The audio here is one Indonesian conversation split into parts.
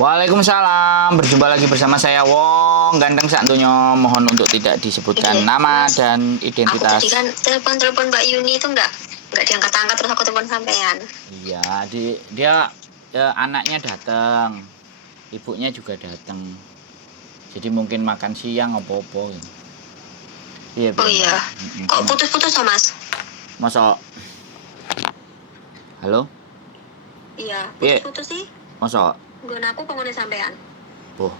Waalaikumsalam, berjumpa lagi bersama saya Wong Ganteng Santunyo. Mohon untuk tidak disebutkan Iya, nama Mas. dan Aku tadi identitas. kan telepon Mbak Yuni itu nggak diangkat-angkat, terus aku telepon sampean. Iya, dia anaknya datang, ibunya juga datang. Jadi mungkin makan siang apa-apa. Iya, Oh iya, Mbak. iya. Kok Gimana? putus-putus ya, Mas? Masa halo? Iya, Piye? putus-putus sih. Masa Gue aku pengen sampean.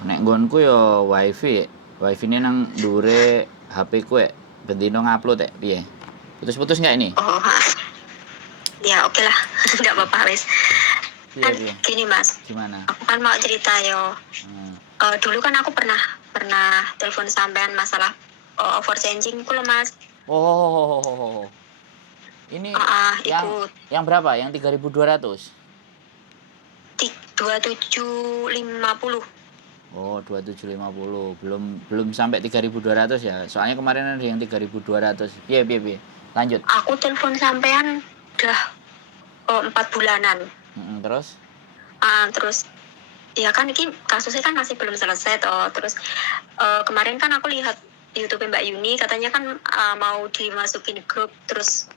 nek nggonku ya wifi. Wifi ini nang dure HP ku bendino ngupload piye? Putus-putus nggak ini? Oh, ya oke lah. Nggak apa-apa, wes. Piye, Kan piye? gini, Mas. Gimana? Aku kan mau cerita yo. Hmm. Dulu kan aku pernah telepon sampean masalah overchanging ku loh, Mas. Oh, ini yang Ikut berapa? Yang 3.200. 2750. Oh, 2750. Belum belum sampai 3.200 ya. Soalnya kemarin ada yang 3.200. Piye, piye, piye. Lanjut. Aku telepon sampean udah 4 bulanan. Terus? Terus ya kan ini kasusnya kan masih belum selesai toh. Terus kemarin kan aku lihat YouTube Mbak Yuni, katanya kan mau dimasukin grup, terus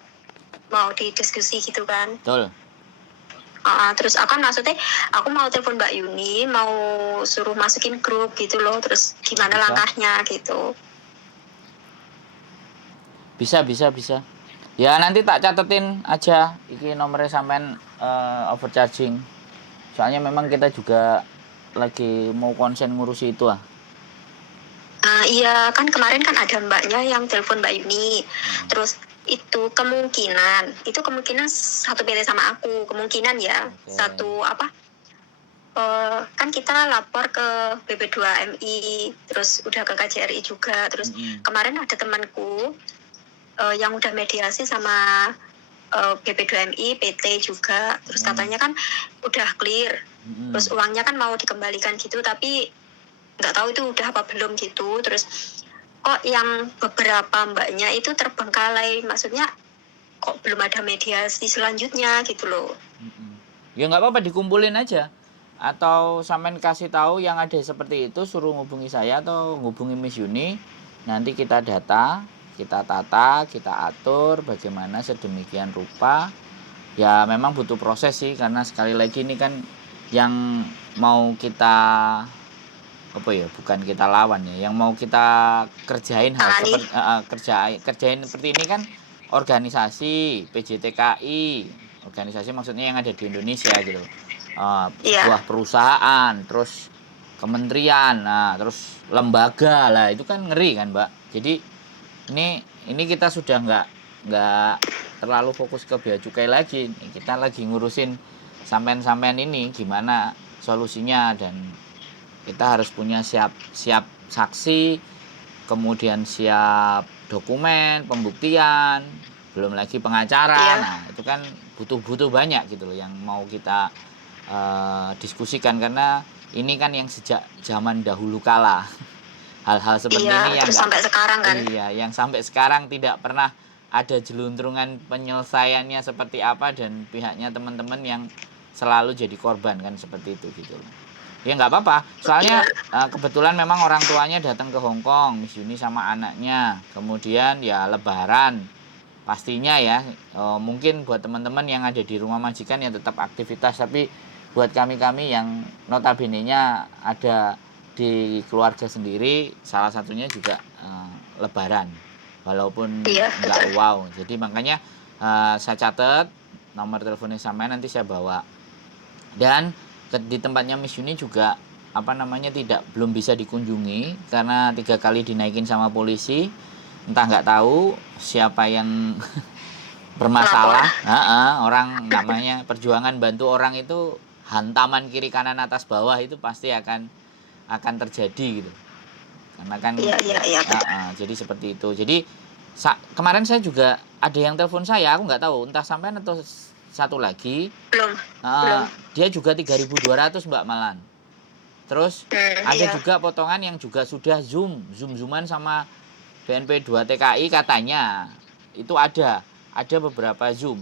mau didiskusi gitu kan. Betul. Terus aku kan maksudnya aku mau telepon Mbak Yuni, mau suruh masukin grup gitu loh. Terus gimana Bisa. langkahnya gitu. Bisa. Ya nanti tak catetin aja iki nomornya sampean overcharging. Soalnya memang kita juga lagi mau konsen ngurusi itu ah. Iya kan kemarin kan ada mbaknya yang telepon Mbak Yuni. Terus kemungkinan satu PT sama aku, kemungkinan ya. Oke. Satu apa, kan kita lapor ke BP2MI, terus udah ke KJRI juga. Terus kemarin ada temanku yang udah mediasi sama BP2MI, PT juga. Terus katanya kan udah clear. Terus uangnya kan mau dikembalikan gitu, tapi nggak tahu itu udah apa belum gitu. Terus kok yang beberapa mbaknya itu terbengkalai, maksudnya kok belum ada mediasi selanjutnya gitu loh. Ya nggak apa-apa, dikumpulin aja. Atau sampean kasih tahu yang ada seperti itu, suruh ngubungi saya atau ngubungi Miss Yuni. Nanti kita data, kita tata, kita atur bagaimana sedemikian rupa. Ya memang butuh proses sih, karena sekali lagi ini kan yang mau kita apa ya, bukan kita lawan ya, yang mau kita kerjain hal Tangani. seperti kerjain seperti ini kan organisasi PJTKI, organisasi maksudnya yang ada di Indonesia gitu. Iya. Sebuah perusahaan, terus kementerian, nah terus lembaga lah, itu kan ngeri kan Mbak. Jadi ini kita sudah nggak terlalu fokus ke bea cukai lagi. Kita lagi ngurusin sampean-sampean ini gimana solusinya, dan kita harus punya siap saksi, kemudian siap dokumen pembuktian, belum lagi pengacara. Iya. Nah itu kan butuh banyak gitu loh yang mau kita diskusikan, karena ini kan yang sejak zaman dahulu kala hal-hal seperti ini yang sampai sekarang kan. Iya, yang sampai sekarang tidak pernah ada jeluntrungan penyelesaiannya seperti apa, dan pihaknya teman-teman yang selalu jadi korban kan seperti itu gitu loh. Ya nggak apa-apa, soalnya kebetulan memang orang tuanya datang ke Hong Kong, Miss Yuni sama anaknya. Kemudian ya Lebaran pastinya ya, mungkin buat teman-teman yang ada di rumah majikan ya tetap aktivitas, tapi buat kami yang notabene-nya ada di keluarga sendiri, salah satunya juga Lebaran, walaupun nggak wow. Jadi makanya saya catat nomor teleponnya sama, nanti saya bawa. Dan di tempatnya Miss Yuni juga belum bisa dikunjungi karena 3 kali dinaikin sama polisi. Entah nggak tahu siapa yang bermasalah. Orang namanya perjuangan bantu orang itu, hantaman kiri kanan atas bawah itu pasti akan terjadi gitu. Karena kan jadi seperti itu. Jadi kemarin saya juga ada yang telepon saya, aku nggak tahu entah sampean atau satu lagi. Belum. Dia juga 3.200 Mbak Malan. Terus ada juga potongan yang juga sudah zooman sama BNP 2 TKI katanya. Itu ada beberapa zoom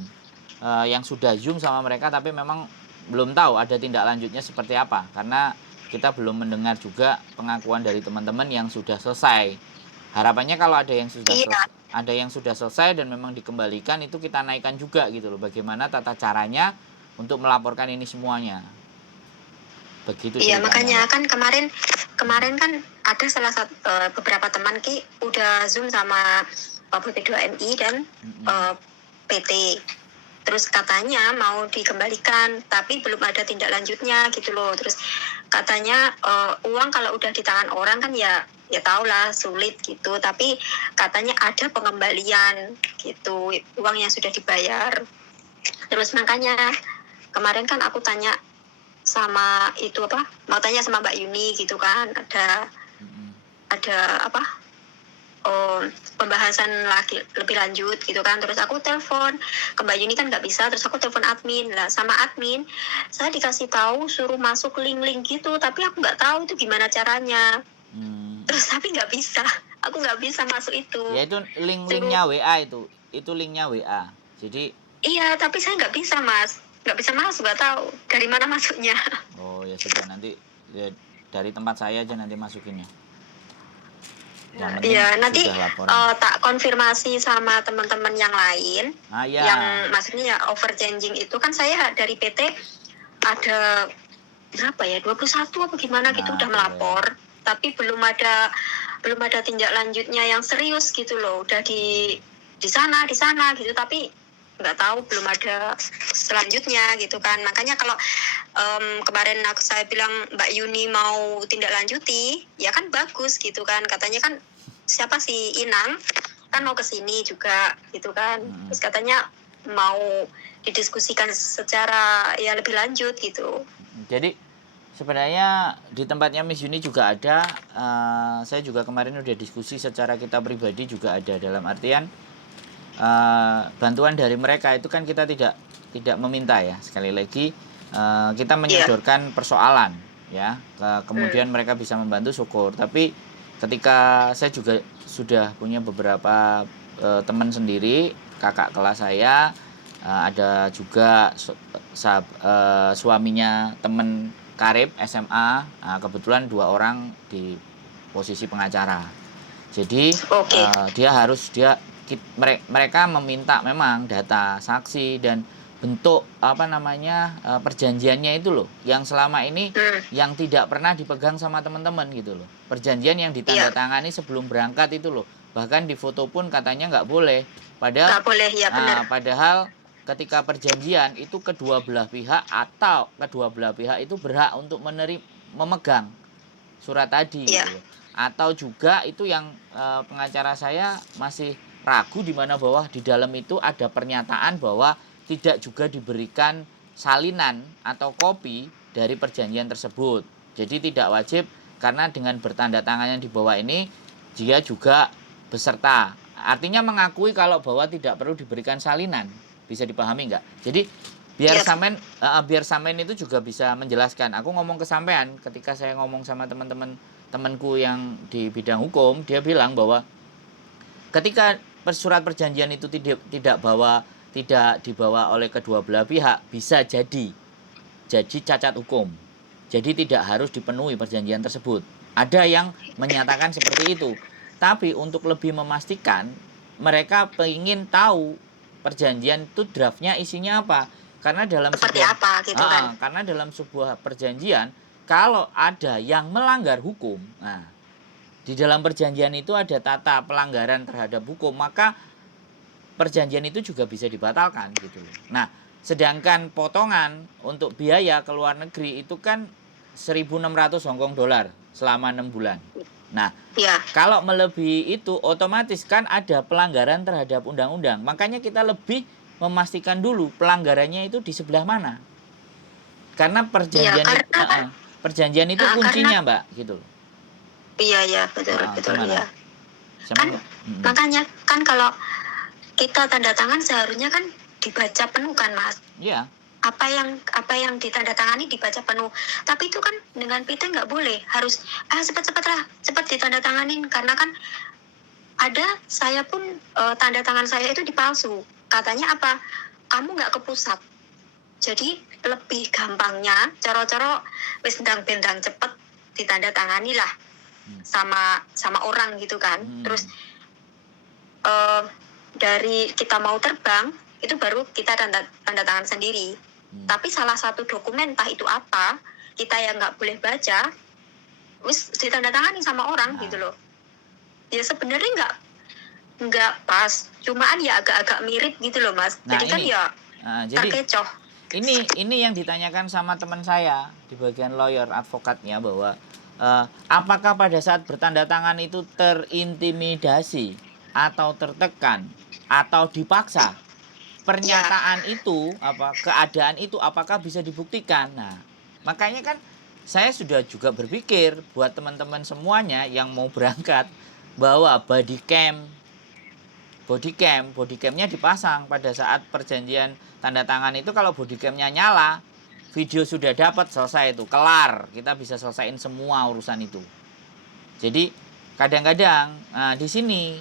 yang sudah zoom sama mereka, tapi memang belum tahu ada tindak lanjutnya seperti apa, karena kita belum mendengar juga pengakuan dari teman-teman yang sudah selesai. Harapannya kalau ada yang sudah selesai dan memang dikembalikan, itu kita naikkan juga gitu loh. Bagaimana tata caranya untuk melaporkan ini semuanya. Begitu Iya, ceritanya. makanya kan kemarin kan ada salah satu beberapa teman udah Zoom sama BP2MI dan PT. Terus katanya mau dikembalikan, tapi belum ada tindak lanjutnya gitu loh. Terus katanya uang kalau udah di tangan orang kan ya tau lah sulit gitu. Tapi katanya ada pengembalian gitu, uang yang sudah dibayar. Terus makanya kemarin kan aku tanya sama mau tanya sama Mbak Yuni gitu kan, ada pembahasan lagi lebih lanjut gitu kan. Terus aku telepon ke Mbak Yuni kan nggak bisa, terus aku telepon admin lah. Sama admin saya dikasih tahu suruh masuk link gitu, tapi aku nggak tahu itu gimana caranya. Terus tapi aku nggak bisa masuk itu. Ya itu linknya WA itu linknya WA. Jadi iya, tapi saya nggak bisa mas, nggak bisa masuk, nggak tahu dari mana masuknya. Oh ya sudah, nanti ya, dari tempat saya aja nanti masukinnya. Iya, nanti tak konfirmasi sama teman-teman yang lain. Ya. Yang maksudnya ya overchanging itu kan saya dari PT ada berapa ya, 21 apa gimana gitu udah melapor, tapi belum ada tindak lanjutnya yang serius gitu loh. Udah di sana gitu, tapi nggak tahu belum ada selanjutnya gitu kan. Makanya kalau kemarin saya bilang Mbak Yuni mau tindak lanjuti, ya kan bagus gitu kan. Katanya kan siapa sih Inang kan mau kesini juga gitu kan. Terus katanya mau didiskusikan secara ya lebih lanjut gitu. Jadi sebenarnya di tempatnya Miss Yuni juga ada, saya juga kemarin udah diskusi secara kita pribadi juga ada, dalam artian bantuan dari mereka itu kan kita tidak meminta ya, sekali lagi kita menyodorkan persoalan ya, kemudian mereka bisa membantu syukur. Tapi ketika saya juga sudah punya beberapa teman sendiri, kakak kelas saya, ada juga suaminya teman karib SMA, kebetulan 2 orang di posisi pengacara. Jadi mereka meminta memang data saksi dan bentuk perjanjiannya itu loh, yang selama ini yang tidak pernah dipegang sama teman-teman gitu loh. Perjanjian yang ditandatangani sebelum berangkat itu loh, bahkan di foto pun katanya nggak boleh. Padahal nggak boleh, ya benar. Padahal ketika perjanjian itu kedua belah pihak itu berhak untuk memegang surat tadi gitu. Atau juga itu yang pengacara saya masih ragu, di mana bahwa di dalam itu ada pernyataan bahwa tidak juga diberikan salinan atau kopi dari perjanjian tersebut. Jadi tidak wajib, karena dengan bertanda tangan yang di bawah ini dia juga beserta. Artinya mengakui kalau bahwa tidak perlu diberikan salinan. Bisa dipahami nggak? Jadi biar Samen itu juga bisa menjelaskan. Aku ngomong ke sampean ketika saya ngomong sama temanku yang di bidang hukum, dia bilang bahwa ketika surat perjanjian itu tidak dibawa oleh kedua belah pihak, bisa jadi cacat hukum. Jadi tidak harus dipenuhi perjanjian tersebut. Ada yang menyatakan seperti itu. Tapi untuk lebih memastikan, mereka ingin tahu perjanjian itu draftnya isinya apa. Karena dalam karena dalam sebuah perjanjian, kalau ada yang melanggar hukum, di dalam perjanjian itu ada tata pelanggaran terhadap hukum, maka perjanjian itu juga bisa dibatalkan gitu. Nah, sedangkan potongan untuk biaya ke luar negeri itu kan 1.600 Hong Kong dolar selama 6 bulan. Nah, kalau melebihi itu otomatis kan ada pelanggaran terhadap undang-undang. Makanya kita lebih memastikan dulu pelanggarannya itu di sebelah mana. Karena perjanjian itu kuncinya, Mbak, gitu loh. Iya, betul ya. Kan makanya kan kalau kita tanda tangan seharusnya kan dibaca penuh kan, Mas. Iya. Apa yang ditandatangani dibaca penuh. Tapi itu kan dengan PT nggak boleh, harus cepat ditandatanganin, karena kan saya pun tanda tangan saya itu dipalsu. Katanya apa? Kamu nggak ke pusat. Jadi lebih gampangnya coro-coro wis bendang cepet ditandatangani lah sama orang gitu kan. Terus dari kita mau terbang itu baru kita tanda tangan sendiri. Tapi salah satu dokumen entah itu apa, kita yang nggak boleh baca, wis ditandatangani sama orang gitu loh. Ya sebenarnya nggak pas, cuman ya agak-agak mirip gitu loh Mas. Jadi kan ya terkecoh. Ini yang ditanyakan sama teman saya di bagian lawyer advokatnya bahwa apakah pada saat bertanda tangan itu terintimidasi atau tertekan atau dipaksa? Pernyataan itu keadaan itu apakah bisa dibuktikan? Nah, makanya kan saya sudah juga berpikir buat teman-teman semuanya yang mau berangkat bahwa body camnya dipasang pada saat perjanjian tanda tangan itu. Kalau body camnya nyala, video sudah dapat, selesai itu, kelar, kita bisa selesaiin semua urusan itu. Jadi kadang-kadang di sini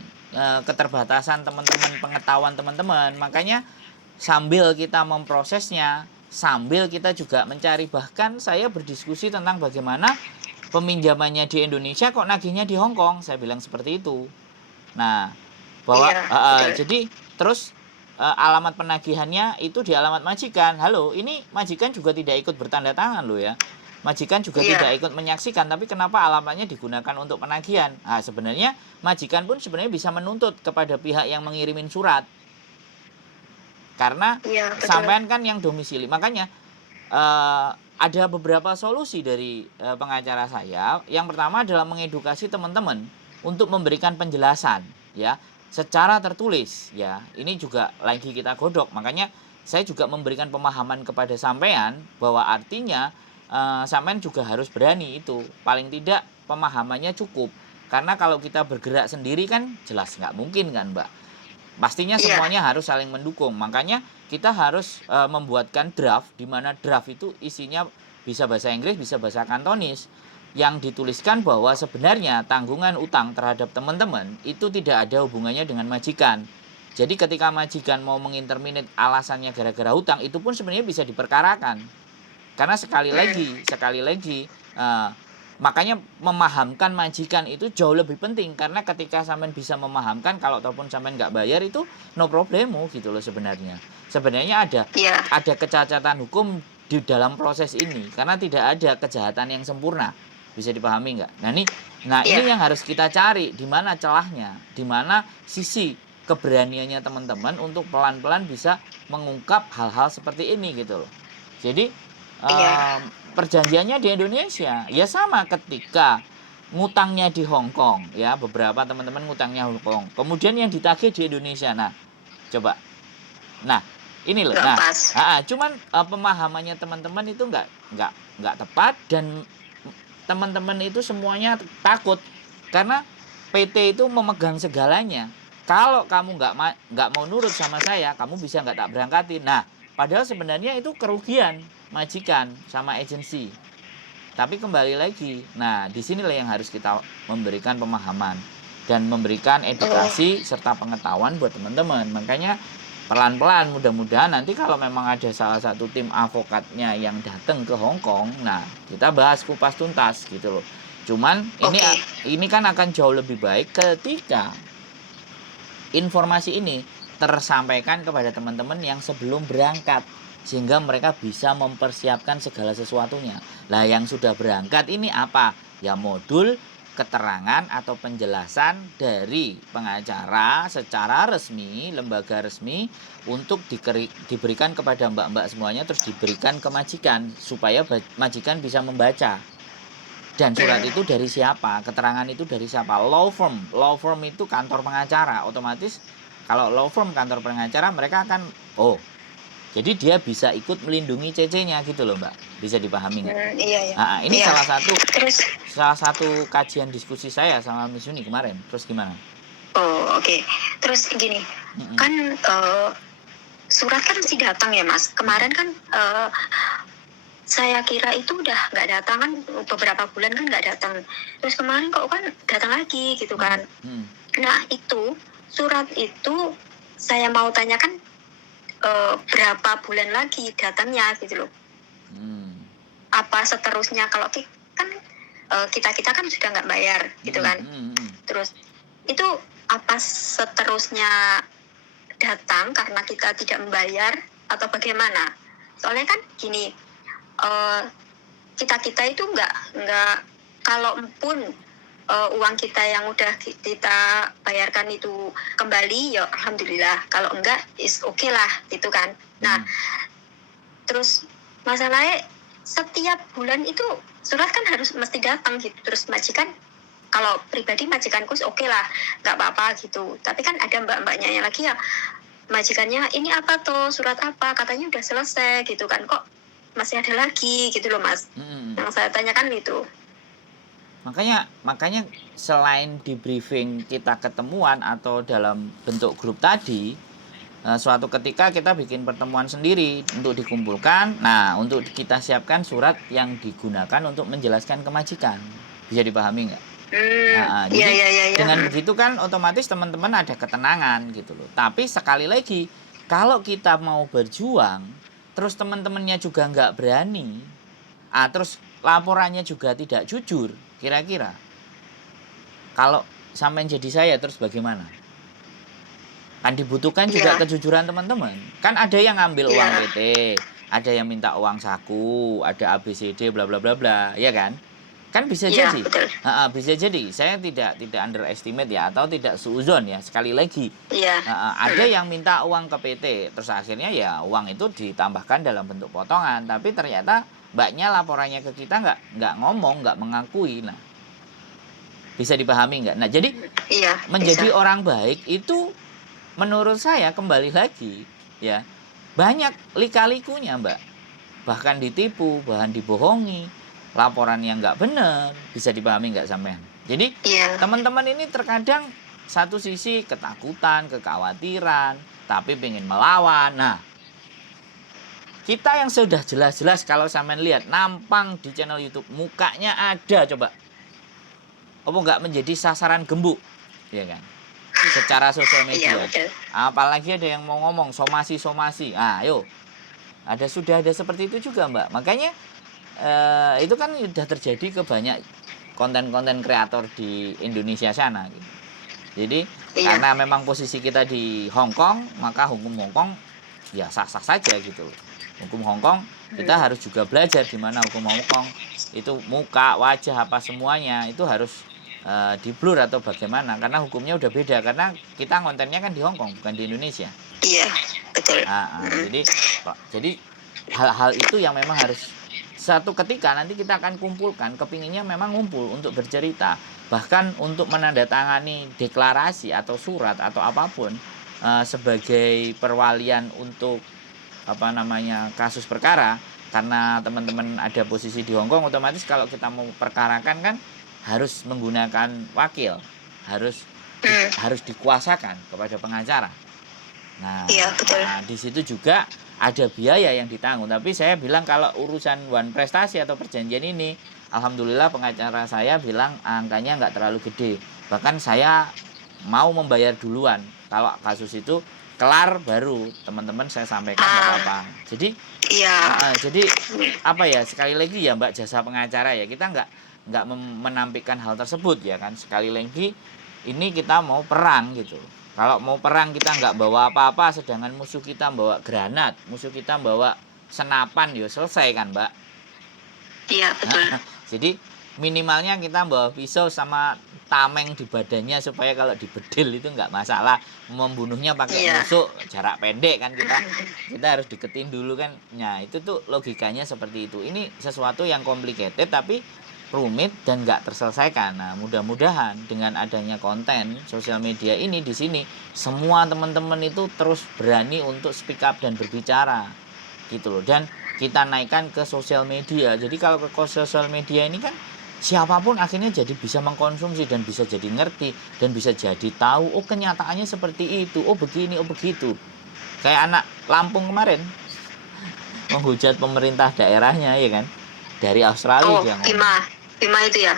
keterbatasan teman-teman, pengetahuan teman-teman, makanya sambil kita memprosesnya, sambil kita juga mencari, bahkan saya berdiskusi tentang bagaimana peminjamannya di Indonesia kok nagihnya di Hong Kong, saya bilang seperti itu. Nah, bahwa jadi terus alamat penagihannya itu di alamat majikan. Halo, ini majikan juga tidak ikut bertanda tangan loh ya. Majikan juga tidak ikut menyaksikan, tapi kenapa alamatnya digunakan untuk penagihan? Nah, sebenarnya majikan pun sebenarnya bisa menuntut kepada pihak yang mengirimin surat. Karena sampean kan yang domisili. Makanya ada beberapa solusi dari pengacara saya. Yang pertama adalah mengedukasi teman-teman untuk memberikan penjelasan ya secara tertulis ya. Ini juga lagi kita godok. Makanya saya juga memberikan pemahaman kepada sampean bahwa artinya sampean juga harus berani itu. Paling tidak pemahamannya cukup. Karena kalau kita bergerak sendiri kan jelas nggak mungkin kan Mbak. Pastinya semuanya harus saling mendukung. Makanya kita harus membuatkan draft, di mana draft itu isinya bisa bahasa Inggris, bisa bahasa Kantonis, yang dituliskan bahwa sebenarnya tanggungan utang terhadap teman-teman itu tidak ada hubungannya dengan majikan. Jadi ketika majikan mau menginterminate alasannya gara-gara hutang, itu pun sebenarnya bisa diperkarakan. Karena sekali lagi makanya memahamkan majikan itu jauh lebih penting. Karena ketika sampean bisa memahamkan, kalau ataupun sampean nggak bayar itu no problemo gitu loh sebenarnya. Sebenarnya ada kecacatan hukum di dalam proses ini. Karena tidak ada kejahatan yang sempurna. Bisa dipahami nggak? Nah ini yang harus kita cari. Di mana celahnya? Di mana sisi keberaniannya teman-teman untuk pelan-pelan bisa mengungkap hal-hal seperti ini gitu loh. Jadi perjanjiannya di Indonesia ya sama ketika ngutangnya di Hong Kong ya, beberapa teman-teman ngutangnya Hong Kong, kemudian yang ditagih di Indonesia. Nah coba, nah ini loh, cuman pemahamannya teman-teman itu nggak tepat, dan teman-teman itu semuanya takut karena PT itu memegang segalanya. Kalau kamu nggak mau nurut sama saya, kamu bisa nggak tak berangkatin. Nah, padahal sebenarnya itu kerugian majikan sama agensi. Tapi kembali lagi, nah disinilah yang harus kita memberikan pemahaman dan memberikan edukasi serta pengetahuan buat teman-teman. Makanya pelan-pelan, mudah-mudahan nanti kalau memang ada salah satu tim advokatnya yang datang ke Hong Kong, nah kita bahas kupas tuntas gitu loh. Cuman ini kan akan jauh lebih baik ketika informasi ini tersampaikan kepada teman-teman yang sebelum berangkat, sehingga mereka bisa mempersiapkan segala sesuatunya. Lah yang sudah berangkat ini apa? Ya modul keterangan atau penjelasan dari pengacara secara resmi, lembaga resmi, untuk diberikan kepada mbak-mbak semuanya, terus diberikan ke majikan supaya majikan bisa membaca. Dan surat itu dari siapa? Keterangan itu dari siapa? Law firm. Law firm itu kantor pengacara. Otomatis kalau law firm kantor pengacara, mereka akan jadi dia bisa ikut melindungi CC-nya gitu loh Mbak. Bisa dipahami nggak? Nah, ini salah satu kajian diskusi saya sama Miss Yuni kemarin. Terus gimana? Terus gini, kan surat kan masih datang ya Mas. Kemarin kan saya kira itu udah nggak datang kan, beberapa bulan kan nggak datang. Terus kemarin kok kan datang lagi gitu kan. Nah itu surat itu saya mau tanyakan berapa bulan lagi datangnya gitu loh. Apa seterusnya, kalau kan kita kan sudah nggak bayar gitu kan. Terus itu apa seterusnya datang karena kita tidak membayar atau bagaimana? Soalnya kan gini, kita itu nggak kalaupun uang kita yang udah kita bayarkan itu kembali ya alhamdulillah, kalau enggak is oke lah gitu kan. Nah terus masalahnya setiap bulan itu surat kan harus mesti datang gitu. Terus majikan, kalau pribadi majikanku oke lah, nggak apa-apa gitu. Tapi kan ada mbak-mbaknya yang lagi ya, majikannya ini apa tuh, surat apa, katanya udah selesai gitu kan, kok masih ada lagi gitu loh Mas. Yang saya tanyakan itu. Makanya selain di briefing kita ketemuan atau dalam bentuk grup tadi, suatu ketika kita bikin pertemuan sendiri untuk dikumpulkan. Nah, untuk kita siapkan surat yang digunakan untuk menjelaskan ke majikan. Bisa dipahami nggak? Jadi dengan begitu kan otomatis teman-teman ada ketenangan gitu loh. Tapi sekali lagi, kalau kita mau berjuang, terus teman-temannya juga nggak berani, terus laporannya juga tidak jujur, kira-kira kalau sampai jadi saya terus bagaimana? Kan dibutuhkan juga kejujuran teman-teman. Kan ada yang ngambil uang PT, ada yang minta uang saku, ada ABCD bla bla bla bla, ya kan? Kan bisa jadi. Bisa jadi. Saya tidak underestimate ya, atau tidak suuzon ya, sekali lagi. Ada yang minta uang ke PT, terus akhirnya ya uang itu ditambahkan dalam bentuk potongan, tapi ternyata mbaknya laporannya ke kita nggak ngomong, nggak mengakui. Nah, bisa dipahami nggak? Nah, jadi menjadi orang baik itu menurut saya kembali lagi ya, banyak lika-likunya Mbak. Bahkan ditipu, bahkan dibohongi, laporan yang nggak benar. Bisa dipahami nggak sampean? Jadi teman-teman ini terkadang satu sisi ketakutan, kekhawatiran, tapi pengen melawan. Nah, kita yang sudah jelas-jelas kalau sampean lihat nampang di channel YouTube, mukanya ada, coba apa nggak menjadi sasaran gembuk, ya kan? Secara sosial media. Apalagi ada yang mau ngomong somasi. Ayo, sudah ada seperti itu juga Mbak. Makanya itu kan sudah terjadi ke banyak konten-konten kreator di Indonesia sana gitu. Jadi karena memang posisi kita di Hong Kong, maka hukum Hong Kong ya sah-sah saja gitu. Hukum Hong Kong kita harus juga belajar di mana hukum Hong Kong itu muka, wajah, apa semuanya itu harus di blur atau bagaimana, karena hukumnya udah beda, karena kita kontennya kan di Hong Kong bukan di Indonesia. Iya, betul. Jadi hal-hal itu yang memang harus satu ketika nanti kita akan kumpulkan, kepinginnya memang ngumpul untuk bercerita, bahkan untuk menandatangani deklarasi atau surat atau apapun sebagai perwalian untuk kasus perkara. Karena teman-teman ada posisi di Hong Kong, otomatis kalau kita mau perkarakan kan harus menggunakan wakil, harus dikuasakan kepada pengacara. Nah, di situ juga ada biaya yang ditanggung. Tapi saya bilang kalau urusan one prestasi atau perjanjian ini, alhamdulillah pengacara saya bilang angkanya nggak terlalu gede. Bahkan saya mau membayar duluan. Kalau kasus itu kelar baru teman-teman saya sampaikan apa-apa. Jadi jadi apa ya, sekali lagi ya Mbak, jasa pengacara ya, kita nggak menampilkan hal tersebut ya kan. Sekali lagi ini kita mau perang gitu. Kalau mau perang kita nggak bawa apa-apa, sedangkan musuh kita bawa granat, musuh kita bawa senapan, ya selesai kan Mbak. Iya betul. Jadi minimalnya kita bawa pisau sama tameng di badannya, supaya kalau dibedil itu nggak masalah. Membunuhnya pakai nusuk jarak pendek kan, kita harus deketin dulu kan. Nah itu tuh logikanya seperti itu. Ini sesuatu yang complicated tapi rumit dan nggak terselesaikan. Nah mudah-mudahan dengan adanya konten sosial media ini di sini, semua teman-teman itu terus berani untuk speak up dan berbicara gitu loh. Dan kita naikkan ke sosial media. Jadi kalau ke sosial media ini kan siapapun akhirnya jadi bisa mengkonsumsi dan bisa jadi ngerti dan bisa jadi tahu, oh kenyataannya seperti itu, oh begini, oh begitu. Kayak anak Lampung kemarin menghujat pemerintah daerahnya ya kan, dari Australia dia ngomong. Bima itu ya?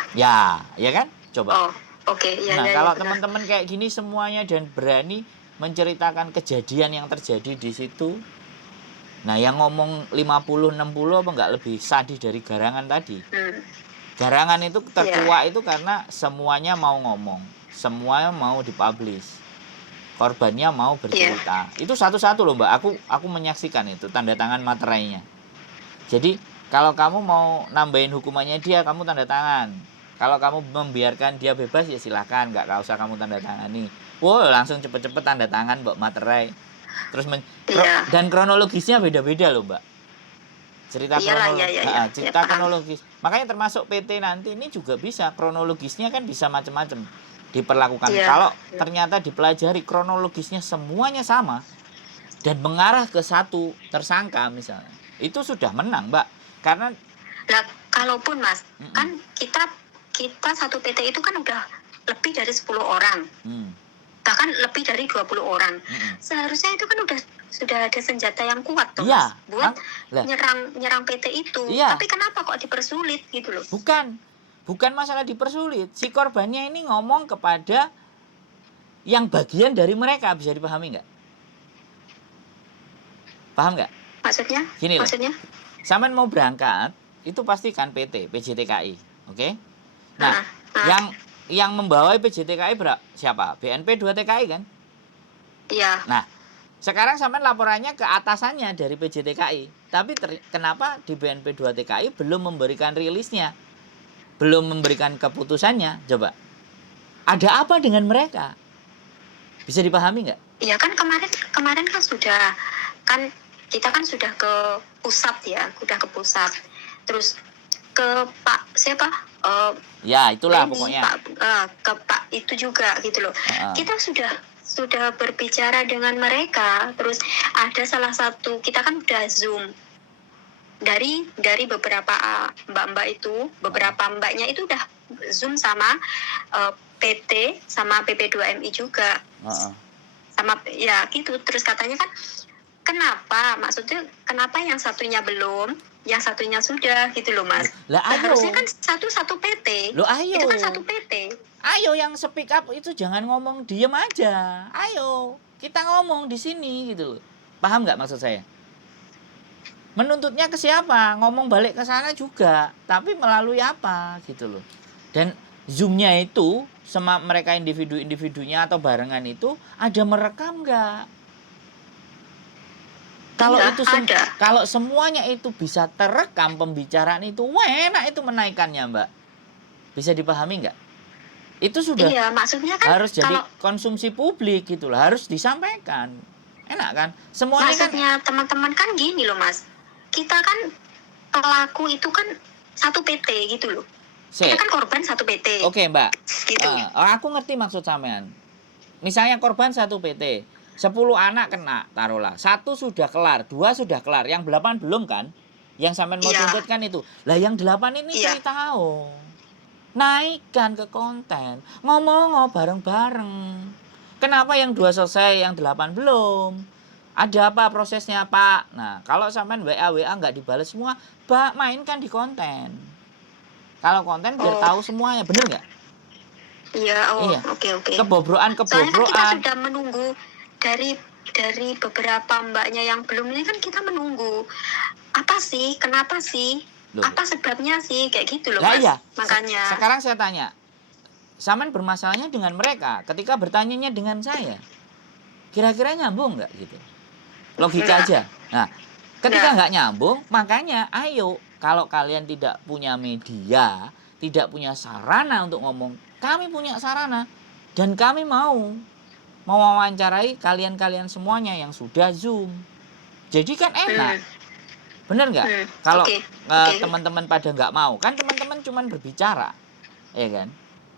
Ya kan? Coba. Oke. Nah, kalau teman-teman kayak gini semuanya dan berani menceritakan kejadian yang terjadi di situ. Nah, yang ngomong 50-60 apa enggak lebih sadis dari Garangan tadi? Garangan itu Iya. terkuak itu karena semuanya mau ngomong, semuanya mau dipublish, korbannya mau Iya. bercerita. Itu satu-satu loh Mbak, aku menyaksikan itu tanda tangan materainya. Jadi kalau kamu mau nambahin hukumannya dia, kamu tanda tangan. Kalau kamu membiarkan dia bebas ya silahkan, nggak usah kamu tanda tangani. Wow, langsung cepet-cepet tanda tangan Mbak materai. Terus Iya. dan kronologisnya beda-beda loh Mbak. Cerita Iyalah, ya, cerita paham. kronologis. Makanya termasuk PT nanti ini juga bisa kronologisnya kan bisa macam-macam diperlakukan. Iya. Kalau ternyata dipelajari kronologisnya semuanya sama dan mengarah ke satu tersangka misalnya, itu sudah menang Mbak. Karena Nah, kalaupun Mas, Mm-mm. kan kita satu PT itu kan udah lebih dari 10 orang. Bahkan lebih dari 20 orang. Seharusnya itu kan sudah ada senjata yang kuat tuh Iya, Mas, buat nyerang PT itu. Iya. Tapi kenapa kok dipersulit gitu loh? Bukan masalah dipersulit. Si korbannya ini ngomong kepada yang bagian dari mereka, bisa dipahami nggak? Paham nggak? Maksudnya? Gini loh. Maksudnya? Sampean mau berangkat, itu pasti kan PT, PJTKI, oke? Nah, yang membawa PJTKI siapa? BNP 2 TKI kan? Iya. Nah, sekarang sampean laporannya ke atasannya dari PJTKI. Tapi kenapa di BNP 2 TKI belum memberikan rilisnya? Belum memberikan keputusannya? Coba. Ada apa dengan mereka? Bisa dipahami nggak? Iya kan kemarin kan kita kan sudah ke pusat ya, sudah ke pusat. Terus ke Pak siapa? Ya itulah Benny, pokoknya. Ke Pak itu juga gitu loh. Kita sudah berbicara dengan mereka. Terus ada salah satu, kita kan udah Zoom dari beberapa mbak-mbak itu, beberapa mbaknya itu udah Zoom sama PT sama PP2MI juga. Sama ya gitu. Terus katanya kan maksudnya kenapa yang satunya belum, yang satunya sudah gitu loh Mas. Lah ayo. Harusnya kan satu PT. Loh ayo. Itu kan satu PT. Ayo yang speak up itu jangan ngomong diem aja. Ayo, kita ngomong di sini gitu loh. Paham nggak maksud saya? Menuntutnya ke siapa? Ngomong balik ke sana juga, tapi melalui apa gitu loh. Dan Zoom-nya itu sama mereka individu-individunya atau barengan itu ada merekam nggak? Kalau itu kalau semuanya itu bisa terekam pembicaraan itu, wah enak itu menaikkannya Mbak. Bisa dipahami nggak? Itu sudah maksudnya kan harus jadi konsumsi publik gitu loh, harus disampaikan. Enak kan? Semuanya maksudnya kan, teman-teman kan gini loh Mas. Kita kan pelaku itu kan satu PT gitu loh. Kita kan korban satu PT. Oke Mbak. Gitu. Aku ngerti maksud sampean. Misalnya korban satu PT. 10 anak kena, taruhlah. 1 sudah kelar, 2 sudah kelar, yang 8 belum kan? Yang sampean mau tuntut kan itu. Lah yang 8 ini cerita naikkan ke konten. Ngomong bareng-bareng. Kenapa yang 2 selesai, yang 8 belum? Ada apa prosesnya Pak? Nah, kalau sampean WA nggak dibalas semua, mainkan di konten. Kalau konten biar tahu semuanya, bener nggak? Iya, oke. Kebobrokan. Soalnya kan kita sudah menunggu dari beberapa mbaknya yang belum ini kan kita menunggu. Apa sih? Kenapa sih? Loh. Apa sebabnya sih? Kayak gitu loh Mas. Iya. Makanya. Sekarang saya tanya. Sampean bermasalahnya dengan mereka, ketika bertanyanya dengan saya. Kira-kira nyambung nggak gitu? Logika aja. Nah, ketika nggak nyambung, makanya ayo kalau kalian tidak punya media, tidak punya sarana untuk ngomong, kami punya sarana dan kami mau mewawancarai kalian semuanya yang sudah Zoom. Jadi kan enak. Bener nggak? Kalau teman-teman pada nggak mau, kan teman-teman cuma berbicara, ya kan?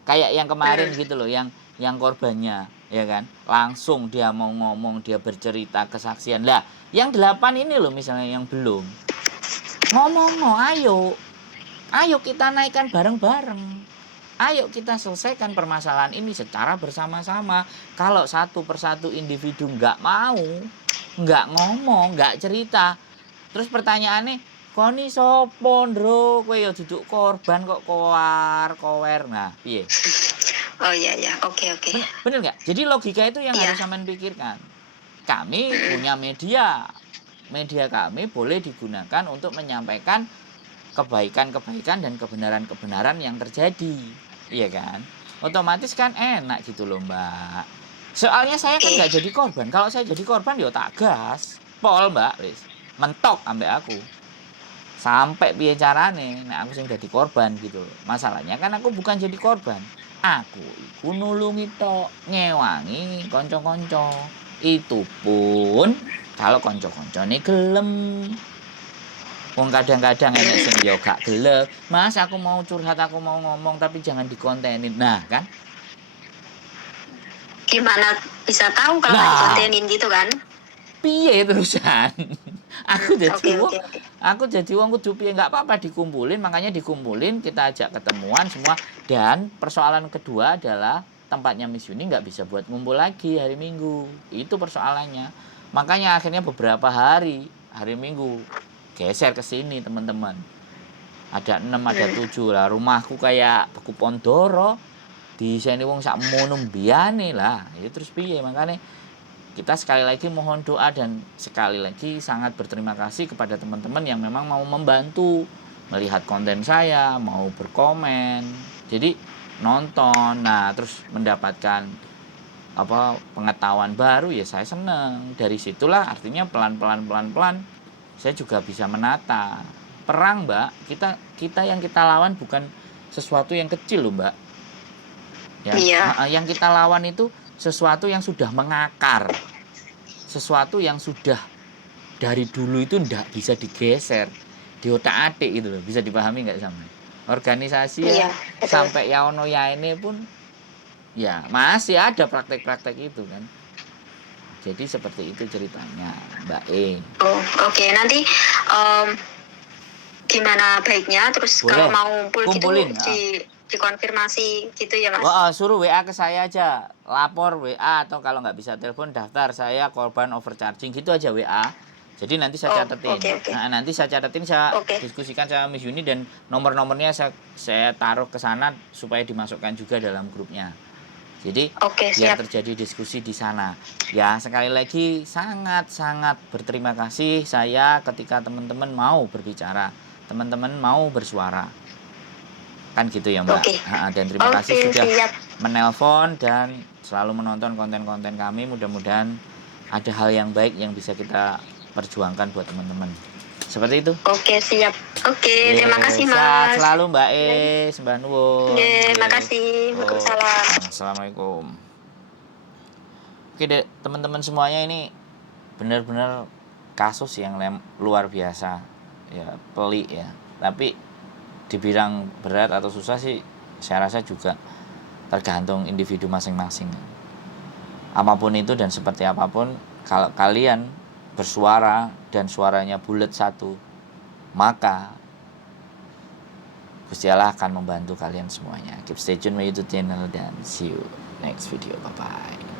Kayak yang kemarin gitu loh, yang korbannya, ya kan? Langsung dia mau ngomong, dia bercerita kesaksian. Lah, yang 8 ini loh misalnya yang belum. Ngomong, ayo kita naikkan bareng-bareng. Ayo kita selesaikan permasalahan ini secara bersama-sama. Kalau satu persatu individu nggak mau, nggak ngomong, nggak cerita, terus pertanyaannya, koni sopo ndro, kowe ya duduk korban kok kower. Nah, piye? Oh iya, oke. Bener nggak? Jadi logika itu yang harus sampean pikirkan. Kami punya media kami boleh digunakan untuk menyampaikan kebaikan-kebaikan dan kebenaran-kebenaran yang terjadi. Iya kan? Otomatis kan enak gitu loh, Mbak. Soalnya saya kan nggak jadi korban. Kalau saya jadi korban ya tak gas. Pol, Mbak, wis. Mentok ambek aku. Sampai piye carane nek aku sing dadi korban gitu loh. Masalahnya kan aku bukan jadi korban. Aku iku nulungi tok, ngewangi kanca-kanca. Itu pun kalau kanca-kancane gelem. Wong kadang-kadang enek sing yo gak gelem. Mas, aku mau curhat, aku mau ngomong tapi jangan dikontenin. Nah, kan? Gimana bisa tahu kalau nggak Nah, dikontenin gitu kan? piye terusan? aku Oke, oke. jadi wong kudu piye, nggak apa-apa dikumpulin, makanya dikumpulin, kita ajak ketemuan semua. Dan persoalan kedua adalah tempatnya Miss Yuni nggak bisa buat ngumpul lagi hari Minggu, itu persoalannya. Makanya akhirnya beberapa hari Minggu geser ke sini teman-teman, ada 6 ada 7 lah. Rumahku kayak Beku Pondoro di sini wong sak mono mbiyane lah, itu terus piye. Makanya kita sekali lagi mohon doa dan sekali lagi sangat berterima kasih kepada teman-teman yang memang mau membantu melihat konten saya, mau berkomen, jadi nonton, nah terus mendapatkan pengetahuan baru, ya saya seneng. Dari situlah artinya pelan-pelan saya juga bisa menata perang, Mbak. Kita yang kita lawan bukan sesuatu yang kecil loh, Mbak. Ya, Iya. yang kita lawan itu sesuatu yang sudah mengakar, sesuatu yang sudah dari dulu itu ndak bisa digeser di otak-atik itu loh. Bisa dipahami nggak sama organisasi ya? Iya, betul. Sampai ya ono ya ini pun ya masih ada praktek-praktek itu kan. Jadi seperti itu ceritanya, Mbak E. Oh, oke. Nanti gimana baiknya? Terus Boleh. kalau mau Kumpulin, gitu dikonfirmasi gitu ya, Mas? Wah, suruh WA ke saya aja, lapor WA, atau kalau nggak bisa telepon daftar saya korban overcharging gitu aja WA. Jadi nanti saya catetin. Oke. Nah, nanti saya catetin, saya diskusikan sama Miss Yuni, dan nomor-nomornya saya taruh ke sana supaya dimasukkan juga dalam grupnya. Jadi biar terjadi diskusi di sana. Ya, sekali lagi sangat-sangat berterima kasih saya ketika teman-teman mau berbicara, teman-teman mau bersuara. Kan gitu ya, Mbak. Dan terima kasih sudah menelpon dan selalu menonton konten-konten kami. Mudah-mudahan ada hal yang baik yang bisa kita perjuangkan buat teman-teman. Seperti itu. Oke, siap. Oke, terima kasih, Mas. Sehat selalu, Mbak E. Sembah nuwun. Terima kasih. Waalaikumsalam. Assalamualaikum. Oke deh, teman-teman semuanya, ini benar-benar kasus yang luar biasa. Ya, pelik ya. Tapi dibilang berat atau susah sih, saya rasa juga tergantung individu masing-masing. Apapun itu dan seperti apapun, kalau kalian bersuara dan suaranya bulat satu, maka Gusti Allah akan membantu kalian semuanya. Keep stay tune my YouTube channel dan see you next video. Bye bye.